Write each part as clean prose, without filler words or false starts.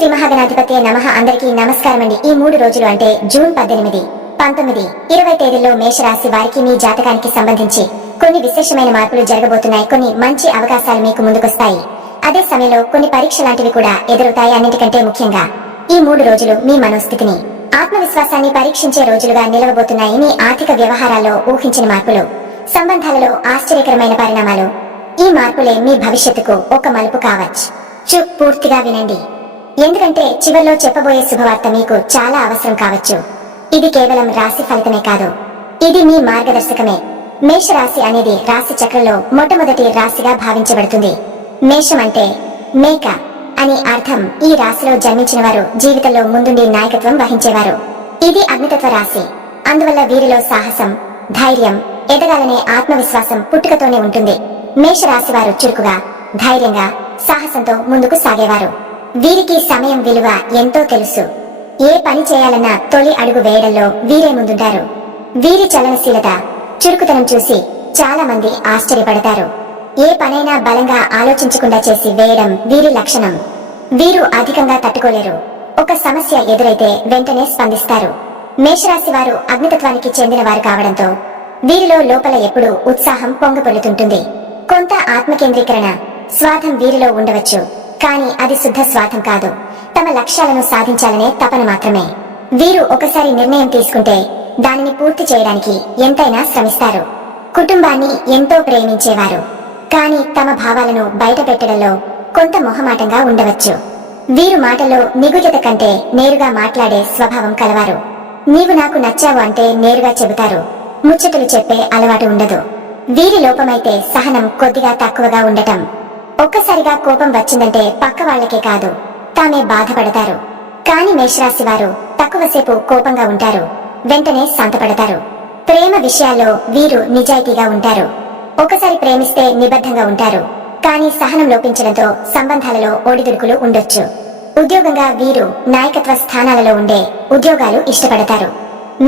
శ్రీ మహాగణాధిపతే నమః. అందరికీ నమస్కారం అండి. ఈ 3 రోజులు అంటే జూన్ 18, 19, 20 తేదీల్లో మేషరాశి వారికి మీ జాతకానికి సంబంధించి కొన్ని విశేషమైన మార్పులు జరగబోతున్నాయి. కొన్ని మంచి అవకాశాలు మీకు ముందుకొస్తాయి. అదే సమయంలో కొన్ని పరీక్ష లాంటివి కూడా ఎదురవుతాయి. అన్నింటికంటే ముఖ్యంగా ఈ 3 రోజులు మీ మనోస్థితిని, ఆత్మవిశ్వాసాన్ని పరీక్షించే రోజులుగా నిలవబోతున్నాయి. మీ ఆర్థిక వ్యవహారాల్లో ఊహించిన మార్పులు, సంబంధాలలో ఆశ్చర్యకరమైన పరిణామాలు. ఈ మార్పులే మీ భవిష్యత్తుకు ఒక మలుపు కావచ్చు. పూర్తిగా వినండి, ఎందుకంటే చివర్లో చెప్పబోయే శుభవార్త మీకు చాలా అవసరం కావచ్చు. ఇది కేవలం రాశి ఫలితమే కాదు, ఇది మీ మార్గదర్శకమే. మేషరాశి అనేది రాశి చక్రంలో మొట్టమొదటి రాశిగా భావించబడుతుంది. మేషం అంటే మేక అని అర్థం. ఈ రాశిలో జన్మించిన వారు జీవితంలో ముందుండి నాయకత్వం వహించేవారు. ఇది అగ్నితత్వ రాశి, అందువల్ల వీరిలో సాహసం, ధైర్యం, ఎదగాలనే ఆత్మవిశ్వాసం పుట్టుకతోనే ఉంటుంది. మేషరాశి వారు చురుకుగా, ధైర్యంగా, సాహసంతో ముందుకు సాగేవారు. వీరికి సమయం విలువ ఎంతో తెలుసు. ఏ పని చేయాలన్నా తొలి అడుగు వేయడంలో వీరే ముందుంటారు. వీరి చలనశీలత, చురుకుతనం చూసి చాలా మంది ఆశ్చర్యపడతారు. ఏ పనైనా బలంగా ఆలోచించకుండా చేసి వేయడం వీరి లక్షణం. వీరు అధికంగా తట్టుకోలేరు. ఒక సమస్య ఎదురైతే వెంటనే స్పందిస్తారు. మేషరాశి వారు అగ్నితత్వానికి చెందిన వారు కావడంతో వీరిలో లోపల ఎప్పుడూ ఉత్సాహం పొంగపొల్లుతుంటుంది. కొంత ఆత్మకేంద్రీకరణ, స్వార్థం వీరిలో ఉండవచ్చు, కానీ అది శుద్ధ స్వార్థం కాదు. తమ లక్ష్యాలను సాధించాలనే తపన మాత్రమే. వీరు ఒకసారి నిర్ణయం తీసుకుంటే దానిని పూర్తి చేయడానికి ఎంతైనా శ్రమిస్తారు. కుటుంబాన్ని ఎంతో ప్రేమించేవారు, కానీ తమ భావాలను బయట పెట్టడంలో కొంత మొహమాటంగా ఉండవచ్చు. వీరు మాటల్లో నిగుజత కంటే నేరుగా మాట్లాడే స్వభావం కలవారు. నీవు నాకు నచ్చావు అంటే నేరుగా చెబుతారు. ముచ్చటలు చెప్పే అలవాటు ఉండదు. వీరి లోపమైతే సహనం కొద్దిగా తక్కువగా ఉండటం. ఒక్కసారిగా కోపం వచ్చిందంటే పక్క వాళ్లకే కాదు, తామే బాధపడతారు. కాని మేషరాశి వారు తక్కువసేపు కోపంగా ఉంటారు, వెంటనే శాంతపడతారు. ప్రేమ విషయాల్లో వీరు నిజాయితీగా ఉంటారు. ఒకసారి ప్రేమిస్తే నిబద్ధంగా ఉంటారు, కానీ సహనం లోపించడంతో సంబంధాలలో ఒడిదుడుకులు ఉండొచ్చు. ఉద్యోగంగా వీరు నాయకత్వ స్థానాలలో ఉండే ఉద్యోగాలు ఇష్టపడతారు.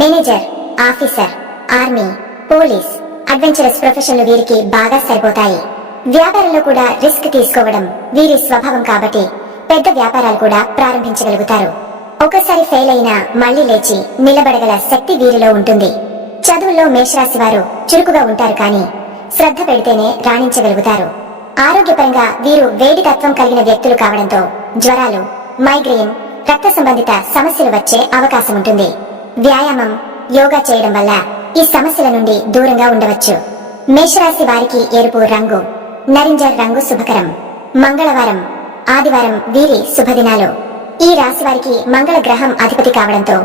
Manager, officer, army, police, adventurous ప్రొఫెషన్లు వీరికి బాగా సరిపోతాయి. వ్యాపారంలో కూడా రిస్క్ తీసుకోవడం వీరి స్వభావం కాబట్టి పెద్ద వ్యాపారాలు కూడా ప్రారంభించగలుగుతారు. ఒకసారి ఫెయిల్ అయినా మళ్లీ లేచి నిలబడగల శక్తి వీరిలో ఉంటుంది. చదువుల్లో మేషరాశి వారు చురుకుగా ఉంటారు, కానీ శ్రద్ధ పెడితేనే రాణించగలుగుతారు. ఆరోగ్యపరంగా వీరు వేడి తత్వం కలిగిన వ్యక్తులు కావడంతో జ్వరాలు, మైగ్రేన్, రక్త సంబంధిత సమస్యలు వచ్చే అవకాశం ఉంటుంది. వ్యాయామం, యోగా చేయడం వల్ల ఈ సమస్యల నుండి దూరంగా ఉండవచ్చు. మేషరాశి వారికి ఎరుపు రంగు, నరింజ రంగు శుభకరం. మంగళవారం, ఆదివారం వీరి శుభదినాలు. ఈ రాశి వారికి మంగళ గ్రహం అధిపతి కావడంతో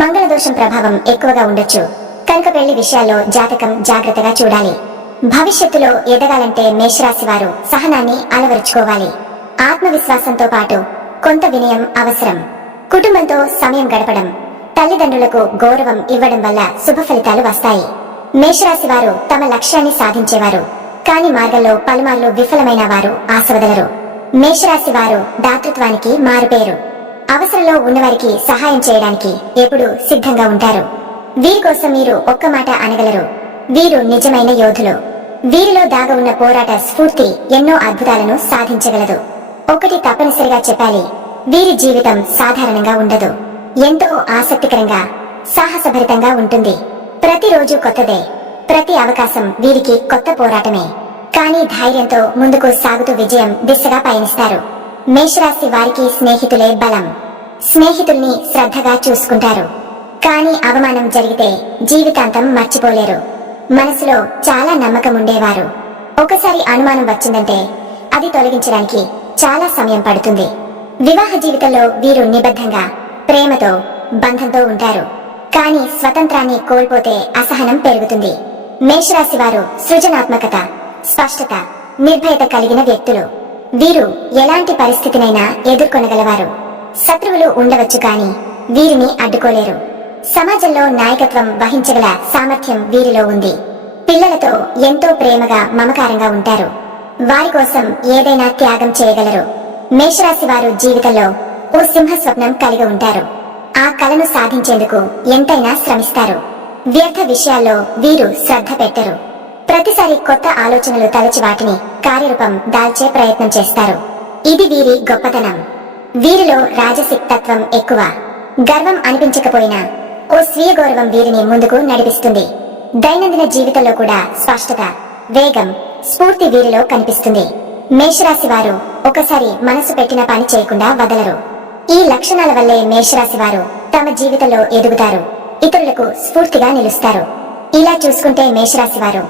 మంగళ దోషం ప్రభావం ఎక్కువగా ఉండొచ్చు. కనుక పెళ్లి విషయాల్లో జాతకం జాగ్రత్తగా చూడాలి. భవిష్యత్తులో ఎదగాలంటే మేషరాశి వారు సహనాన్ని అలవరుచుకోవాలి. ఆత్మవిశ్వాసంతో పాటు కొంత వినయం అవసరం. కుటుంబంతో సమయం గడపడం, తల్లిదండ్రులకు గౌరవం ఇవ్వడం వల్ల శుభ ఫలితాలు వస్తాయి. మేషరాశి వారు తమ లక్ష్యాన్ని సాధించేవారు, కానీ మార్గంలో పలుమార్లు విఫలమైన వారు ఆశవదలరు. మేషరాశి వారు దాతృత్వానికి మారుపేరు. అవసరంలో ఉన్నవారికి సహాయం చేయడానికి ఎప్పుడూ సిద్ధంగా ఉంటారు. వీరి కోసం మీరు ఒక్క మాట అనగలరు. వీరు నిజమైన యోధులు. వీరిలో దాగ ఉన్న పోరాట స్ఫూర్తి ఎన్నో అద్భుతాలను సాధించగలదు. ఒకటి తప్పనిసరిగా చెప్పాలి, వీరి జీవితం సాధారణంగా ఉండదు. ఎంతో ఆసక్తికరంగా, సాహసభరితంగా ఉంటుంది. ప్రతిరోజు కొత్తదే. ప్రతి అవకాశం వీరికి కొత్త పోరాటమే. కానీ ధైర్యంతో ముందుకు సాగుతూ విజయం దిశగా పయనిస్తారు. మేషరాశి వారికి స్నేహితులే బలం. స్నేహితుల్ని శ్రద్ధగా చూసుకుంటారు, కానీ అవమానం జరిగితే జీవితాంతం మర్చిపోలేరు. మనసులో చాలా నమ్మకం ఉండేవారు. ఒకసారి అనుమానం వచ్చిందంటే అది తొలగించడానికి చాలా సమయం పడుతుంది. వివాహ జీవితంలో వీరు నిబద్ధంగా, ప్రేమతో, బంధంతో ఉంటారు. కానీ స్వతంత్రాన్ని కోల్పోతే అసహనం పెరుగుతుంది. మేషరాశి వారు సృజనాత్మకత, స్పష్టత, నిర్భయత కలిగిన వ్యక్తులు. వీరు ఎలాంటి పరిస్థితినైనా ఎదుర్కొనగలవారు. శత్రువులు ఉండవచ్చు, కానీ వీరిని అడ్డుకోలేరు. సమాజంలో నాయకత్వం వహించగల సామర్థ్యం వీరిలో ఉంది. పిల్లలతో ఎంతో ప్రేమగా, మమకారంగా ఉంటారు. వారి కోసం ఏదైనా త్యాగం చేయగలరు. మేషరాశి వారు జీవితంలో ఓ సింహ స్వప్నం కలిగి ఉంటారు. ఆ కలను సాధించేందుకు ఎంతైనా శ్రమిస్తారు. వ్యర్థ విషయాల్లో వీరు శ్రద్ధ పెట్టరు. ప్రతిసారి కొత్త ఆలోచనలు తలచి వాటిని కార్యరూపం దాల్చే ప్రయత్నం చేస్తారు. ఇది వీరి గొప్పతనం. వీరిలో రాజసిక్ తత్వం ఎక్కువ. గర్వం అనిపించకపోయినా ఓ స్వీయ గౌరవం వీరిని ముందుకు నడిపిస్తుంది. దైనందిన జీవితంలో కూడా స్పష్టత, వేగం, స్ఫూర్తి వీరిలో కనిపిస్తుంది. మేషరాశి వారు ఒకసారి మనసు పెట్టిన పని చేయకుండా వదలరు. ఈ లక్షణాల వల్లే మేషరాశి వారు తమ జీవితంలో ఎదుగుతారు, ఇతరులకు స్ఫూర్తిగా నిలుస్తారు. ఇలా చూసుకుంటే మేషరాశి వారు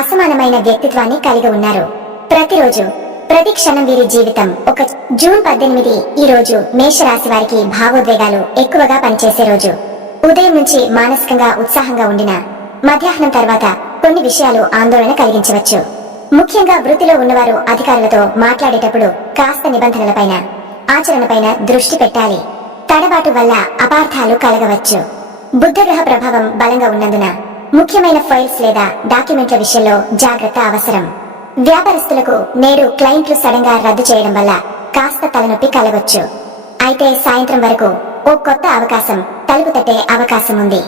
అసమానమైన వ్యక్తిత్వాన్ని కలిగి ఉన్నారు. ప్రతిరోజు ప్రతి క్షణం వీరి జీవితం ఒక జూన్ 18 ఈ రోజు మేషరాశి వారికి భావోద్వేగాలు ఎక్కువగా పనిచేసే రోజు. ఉదయం నుంచి మానసికంగా ఉత్సాహంగా ఉండిన మధ్యాహ్నం తర్వాత కొన్ని విషయాలు ఆందోళన కలిగించవచ్చు. ముఖ్యంగా వృత్తిలో ఉన్నవారు అధికారులతో మాట్లాడేటప్పుడు కాస్త నిబంధనలపైన, ఆచరణపైన దృష్టి పెట్టాలి. తడబాటు వల్ల అపార్థాలు కలగవచ్చు. బుధగ్రహ ప్రభావం బలంగా ఉన్నందున ముఖ్యమైన ఫైల్స్ లేదా డాక్యుమెంట్ల విషయంలో జాగ్రత్త అవసరం. వ్యాపారస్తులకు నేడు క్లయింట్లు సడన్ గా రద్దు చేయడం వల్ల కాస్త తలనొప్పి కలగొచ్చు. అయితే సాయంత్రం వరకు ఓ కొత్త అవకాశం తలుపు తట్టే అవకాశం ఉంది.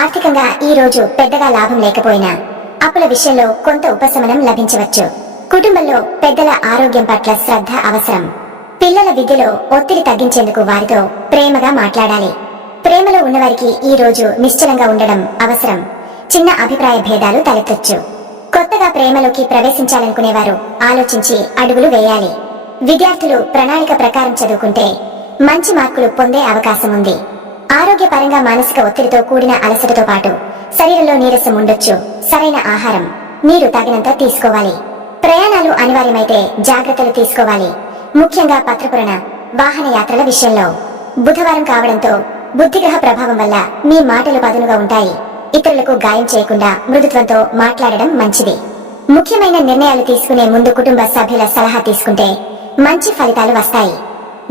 ఆర్థికంగా ఈ రోజు పెద్దగా లాభం లేకపోయినా అప్పుల విషయంలో కొంత ఉపశమనం లభించవచ్చు. కుటుంబంలో పెద్దల ఆరోగ్యం పట్ల శ్రద్ధ అవసరం. పిల్లల విద్యలో ఒత్తిడి తగ్గించేందుకు వారితో ప్రేమగా మాట్లాడాలి. ప్రేమలో ఉన్నవారికి ఈ రోజు నిశ్చలంగా ఉండడం అవసరం. చిన్న అభిప్రాయ భేదాలు తలెత్తొచ్చు. కొత్తగా ప్రేమలోకి ప్రవేశించాలనుకునేవారు ఆలోచించి అడుగులు వేయాలి. విద్యార్థులు ప్రణాళిక ప్రకారం చదువుకుంటే మంచి మార్కులు పొందే అవకాశం ఉంది. ఆరోగ్యపరంగా మానసిక ఒత్తిడితో కూడిన అలసటతో పాటు శరీరంలో నీరసం ఉండొచ్చు. సరైన ఆహారం, నీరు తగినంత తీసుకోవాలి. ప్రయాణాలు అనివార్యమైతే జాగ్రత్తలు తీసుకోవాలి. ముఖ్యంగా పత్రపురణ, వాహన యాత్రల విషయంలో. బుధవారం కావడంతో బుద్ధిగ్రహ ప్రభావం వల్ల మీ మాటలు పదునుగా ఉంటాయి. ఇతరులకు గాయం చేయకుండా మృదుత్వంతో మాట్లాడడం మంచిది. ముఖ్యమైన నిర్ణయాలు తీసుకునే ముందు కుటుంబ సభ్యుల సలహా తీసుకుంటే మంచి ఫలితాలు వస్తాయి.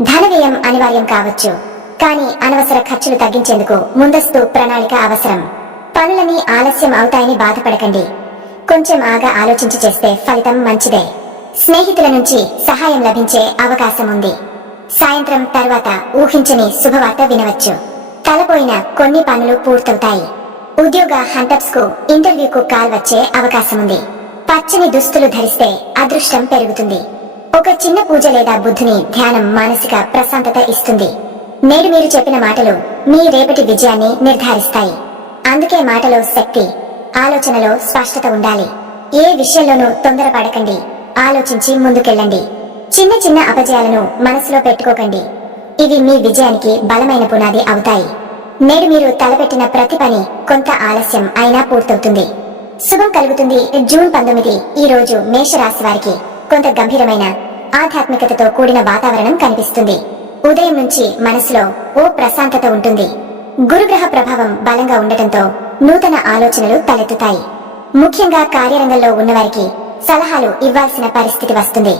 ధన వ్యయం అనివార్యం కావచ్చు, కానీ అనవసర ఖర్చులు తగ్గించేందుకు ముందస్తు ప్రణాళిక అవసరం. పనులన్నీ ఆలస్యం అవుతాయని బాధపడకండి. కొంచెం ఆగా ఆలోచించి చేస్తే ఫలితం మంచిదే. స్నేహితుల నుంచి సహాయం లభించే అవకాశం ఉంది. సాయంత్రం తర్వాత ఊహించని శుభవార్త వినవచ్చు. తలపోయిన కొన్ని పనులు పూర్తవుతాయి. ఉద్యోగ హంటర్స్ కు ఇంటర్వ్యూకు కాల్ వచ్చే అవకాశం ఉంది. పచ్చని దుస్తులు ధరిస్తే అదృష్టం పెరుగుతుంది. ఒక చిన్న పూజ లేదా బుద్ధుని ధ్యానం మానసిక ప్రశాంతత ఇస్తుంది. నేడు మీరు చెప్పిన మాటలు మీ రేపటి విజయాన్ని నిర్ధారిస్తాయి. అందుకే మాటలో శక్తి, ఆలోచనలో స్పష్టత ఉండాలి. ఏ విషయంలోనూ తొందరపడకండి. ఆలోచించి ముందుకెళ్ళండి. చిన్న చిన్న అపజయాలను మనసులో పెట్టుకోకండి. ఇవి మీ విజయానికి బలమైన పునాది అవుతాయి. నేడు మీరు తలపెట్టిన ప్రతి పని కొంత ఆలస్యం అయినా పూర్తవుతుంది. శుభం కలుగుతుంది. జూన్ 19 ఈ రోజు మేషరాశి వారికి కొంత గంభీరమైన ఆధ్యాత్మికతతో కూడిన వాతావరణం కనిపిస్తుంది. ఉదయం నుంచి మనసులో ఓ ప్రశాంతత ఉంటుంది. గురుగ్రహ ప్రభావం బలంగా ఉండటంతో నూతన ఆలోచనలు తలెత్తుతాయి. ముఖ్యంగా కార్యరంగంలో ఉన్నవారికి సలహాలు ఇవ్వాల్సిన పరిస్థితి వస్తుంది.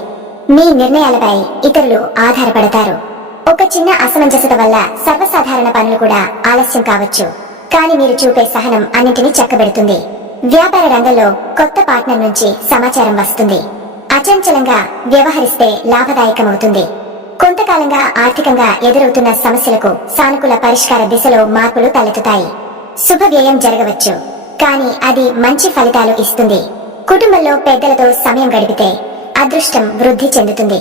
మీ నిర్ణయాలపై ఇతరులు ఆధారపడతారు. ఒక చిన్న అసమంజసత వల్ల సర్వసాధారణ పనులు కూడా ఆలస్యం కావచ్చు. కానీ మీరు చూపే సహనం అన్నింటినీ చక్కబెడుతుంది. వ్యాపార రంగంలో కొత్త పార్ట్నర్ నుంచి సమాచారం వస్తుంది. అచంచలంగా వ్యవహరిస్తే లాభదాయకమవుతుంది. కొంతకాలంగా ఆర్థికంగా ఎదురవుతున్న సమస్యలకు సానుకూల పరిష్కార దిశలో మార్పులు తలెత్తుతాయి. శుభ వ్యయం జరగవచ్చు, కానీ అది మంచి ఫలితాలు ఇస్తుంది. కుటుంబంలో పెద్దలతో సమయం గడిపితే అదృష్టం వృద్ధి చెందుతుంది.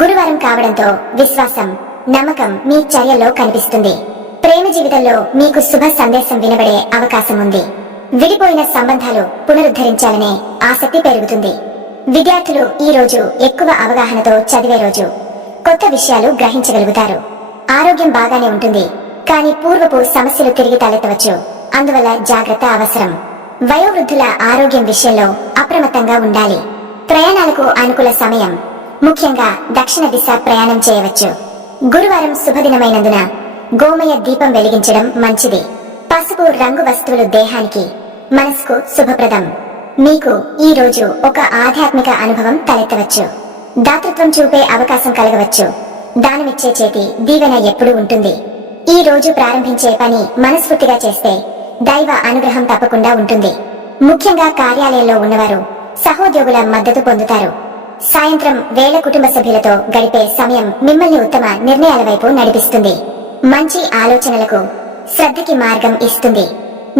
గురువారం కావడంతో విశ్వాసం, నమ్మకం మీ చర్యల్లో కనిపిస్తుంది. ప్రేమ జీవితంలో మీకు శుభ సందేశం వినబడే అవకాశం ఉంది. విడిపోయిన సంబంధాలు పునరుద్ధరించాలనే ఆసక్తి పెరుగుతుంది. విద్యార్థులు ఈ రోజు ఎక్కువ అవగాహనతో చదివే రోజు. కొత్త విషయాలు గ్రహించగలుగుతారు. ఆరోగ్యం బాగానే ఉంటుంది, కానీ పూర్వపు సమస్యలు తిరిగి తలెత్తవచ్చు. అందువల్ల జాగ్రత్త అవసరం. వయోవృద్ధుల ఆరోగ్యం విషయంలో అప్రమత్తంగా ఉండాలి. ప్రయాణాలకు అనుకూల సమయం. ముఖ్యంగా దక్షిణ దిశ ప్రయాణం చేయవచ్చు. గురువారం శుభదినమైనందున గోమయ దీపం వెలిగించడం మంచిది. పసుపు రంగు వస్తువులు దేహానికి, మనసుకు శుభప్రదం. మీకు ఈ రోజు ఒక ఆధ్యాత్మిక అనుభవం తలెత్తవచ్చు. దాతృత్వం చూపే అవకాశం కలగవచ్చు. దానమిచ్చే చేతి దీవెన ఎప్పుడూ ఉంటుంది. ఈ రోజు ప్రారంభించే పని మనస్ఫూర్తిగా చేస్తే దైవ అనుగ్రహం తప్పకుండా ఉంటుంది. ముఖ్యంగా కార్యాలయంలో ఉన్నవారు సహోద్యోగుల మద్దతు పొందుతారు. సాయంత్రం వేళ కుటుంబ సభ్యులతో గడిపే సమయం మిమ్మల్ని ఉత్తమ నిర్ణయాల వైపు నడిపిస్తుంది. మంచి ఆలోచనలకు, శ్రద్ధకి మార్గం ఇస్తుంది.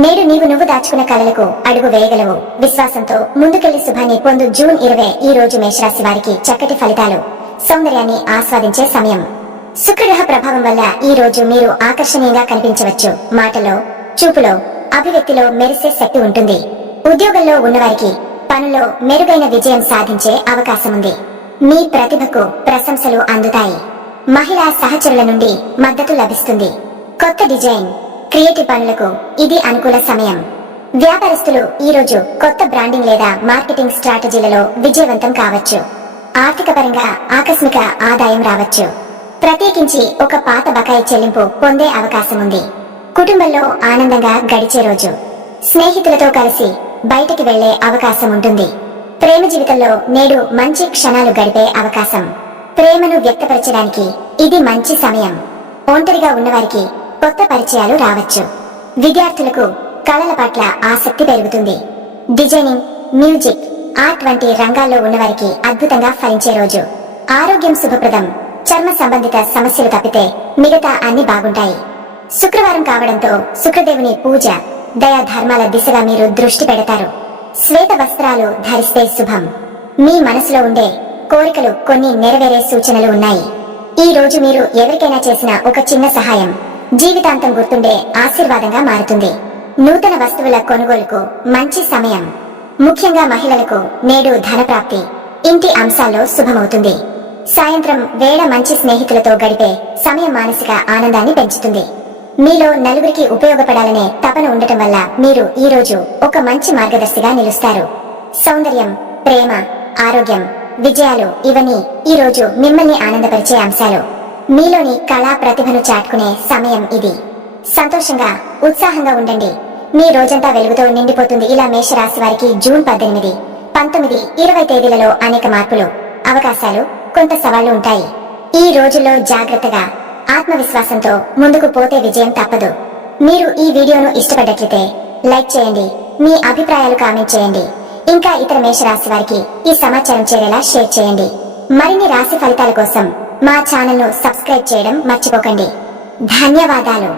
నేడు నువ్వు దాచుకున్న కలలకు అడుగు వేయగలవు. విశ్వాసంతో ముందుకెళ్లి శుభాన్ని పొందు. జూన్ 20 ఈ రోజు మేషరాశి వారికి చక్కటి ఫలితాలు, సౌందర్యాన్ని ఆస్వాదించే సమయం. శుక్రగ్రహ ప్రభావం వల్ల ఈ రోజు మీరు ఆకర్షణీయంగా కనిపించవచ్చు. మాటలో, చూపులో, అభివ్యక్తిలో మెరిసే శక్తి ఉంటుంది. ఉద్యోగంలో ఉన్నవారికి పనుల్లో మెరుగైన విజయం సాధించే అవకాశం ఉంది. మీ ప్రతిభకు ప్రశంసలు అందుతాయి. మహిళా సహచరుల నుండి మద్దతు లభిస్తుంది. కొత్త డిజైన్, క్రియేటివ్ పనులకు ఇది అనుకూల సమయం. వ్యాపారస్తులు ఈ రోజు కొత్త బ్రాండింగ్ లేదా మార్కెటింగ్ స్ట్రాటజీలలో విజయవంతం కావచ్చు. ఆర్థిక పరంగా ఆకస్మిక ఆదాయం రావచ్చు. ప్రత్యేకించి ఒక పాత బకాయి చెల్లింపు పొందే అవకాశం ఉంది. కుటుంబంలో ఆనందంగా గడిచే రోజు. స్నేహితులతో కలిసి బయటికి వెళ్లే అవకాశం ఉంటుంది. ప్రేమ జీవితంలో నేడు మంచి క్షణాలు గడిపే అవకాశం. ప్రేమను వ్యక్తపరచడానికి ఇది మంచి సమయం. ఒంటరిగా ఉన్నవారికి కొత్త పరిచయాలు రావచ్చు. విద్యార్థులకు కళల పట్ల ఆసక్తి పెరుగుతుంది. డిజైనింగ్, మ్యూజిక్, ఆర్ట్ వంటి రంగాల్లో ఉన్నవారికి అద్భుతంగా ఫలించే రోజు. ఆరోగ్యం శుభప్రదం. చర్మ సంబంధిత సమస్యలు తప్పితే మిగతా అన్ని బాగుంటాయి. శుక్రవారం కావడంతో శుక్రదేవుని పూజ, దయా ధర్మాల దిశగా మీరు దృష్టి పెడతారు. శ్వేత వస్త్రాలు ధరిస్తే శుభం. మీ మనసులో ఉండే కోరికలు కొన్ని నెరవేరే సూచనలు ఉన్నాయి. ఈ రోజు మీరు ఎవరికైనా చేసిన ఒక చిన్న సహాయం జీవితాంతం గుర్తుండే ఆశీర్వాదంగా మారుతుంది. నూతన వస్తువుల కొనుగోలుకు మంచి సమయం. ముఖ్యంగా మహిళలకు నేడు ధనప్రాప్తి, ఇంటి అంశాల్లో శుభమవుతుంది. సాయంత్రం వేళ మంచి స్నేహితులతో గడిపే సమయం మానసిక ఆనందాన్ని పెంచుతుంది. మీలో నలుగురికి ఉపయోగపడాలనే తపన ఉండటం వల్ల మీరు ఈ రోజు ఒక మంచి మార్గదర్శిగా నిలుస్తారు. సౌందర్యం, ప్రేమ, ఆరోగ్యం, విజయాలు ఇవన్నీ ఈ రోజు మిమ్మల్ని ఆనందపరిచే అంశాలు. మీలోని కళా ప్రతిభను చాటుకునే సమయం ఇది. సంతోషంగా, ఉత్సాహంగా ఉండండి. మీ రోజంతా వెలుగుతో నిండిపోతుంది. ఇలా మేషరాశి వారికి జూన్ 18, 19, 20 తేదీలలో అనేక మార్పులు, అవకాశాలు, కొంత సవాళ్లు ఉంటాయి. ఈ రోజుల్లో జాగ్రత్తగా, ఆత్మవిశ్వాసంతో ముందుకు పోతే విజయం తప్పదు. మీరు ఈ వీడియోను ఇష్టపడ్డట్లయితే లైక్ చేయండి. మీ అభిప్రాయాలు కామెంట్ చేయండి. ఇంకా ఇతర మేషరాశి వారికి ఈ సమాచారం చేరేలా షేర్ చేయండి. మరిన్ని రాశి ఫలితాల కోసం మా ఛానల్ ను సబ్స్క్రైబ్ చేయడం మర్చిపోకండి. ధన్యవాదాలు.